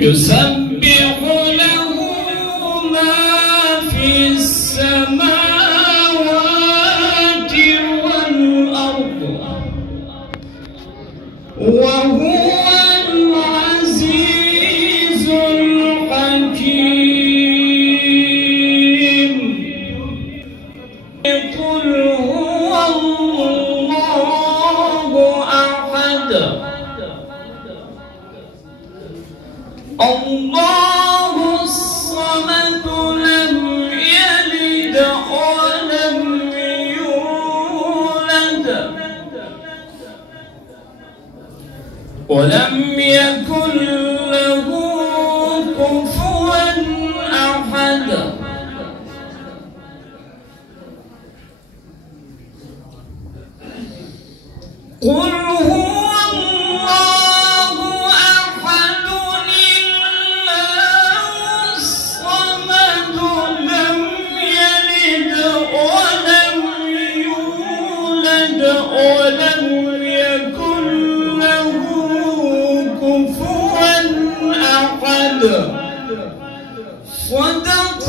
يسبح له ما في السماوات والأرض وهو العزيز الحكيم. قل هو الله أحد الله الصمد لم يلد ولم يولد ولم يكن له كفوا أحد. قل هو الله أحد الله الصمد لم يلد ولم يولد ولم يكن له كفوا أحد. صدق